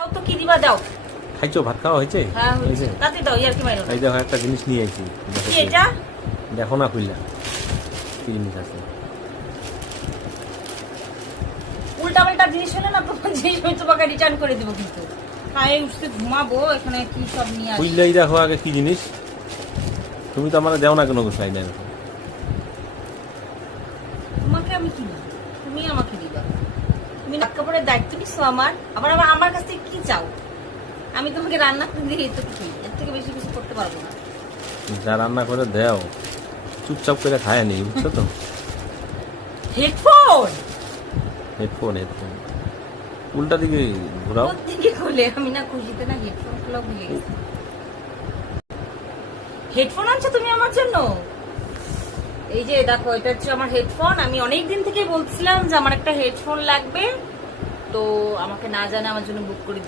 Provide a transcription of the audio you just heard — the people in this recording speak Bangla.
দাও তো কি দিবা দাও। খাইছো? ভাত খাওয়া হয়েছে? হ্যাঁ হয়েছে। তাতে দাও ইয়ার কি মাইরো। এই দেখো একটা জিনিস নিয়ে আইছি। কি এটা? দেখো না খুললা কি জিনিস আছে। উল্টা পাল্টা জিনিস হলে না তোমার জিনিস আমি তোমাকে রিটার্ন করে দেবো কিন্তু। খায়ে উঠতে ঘুমাবো এখানে কি সব নিয়ে আসি। খুললাই দেখো আগে কি জিনিস। তুমি তো আমার দেও না কোনো কিছু আইনা এরকম। তোমাকে আমি কি দিই? তুমি আমাকে দিবা। তুমি রাত কাপড়ের দায়িত্ব নিচ্ছো আমার, আবার আমার কাছ থেকে কি চাও? আমি তোমাকে রান্না করে দিই তো কি, এর থেকে বেশি কিছু করতে পারবো না। যা রান্না করে দেও চুপচাপ করে খায় নেই, বুঝছো তো? হেডফোন হেডফোন হেডফোন উল্টা দিকে ঘোরাও। দিকে খুলে আমি না খুশিতে না হেডফোন গুলো ভুলে গেছি। হেডফোন আনছো তুমি আমার জন্য? এই যে দেখো এটা হচ্ছে আমার হেডফোন। আমি অনেকদিন থেকে বলছিলাম যে আমার একটা হেডফোন লাগবে, তো আমাকে না জানে আমার জন্য বুক করে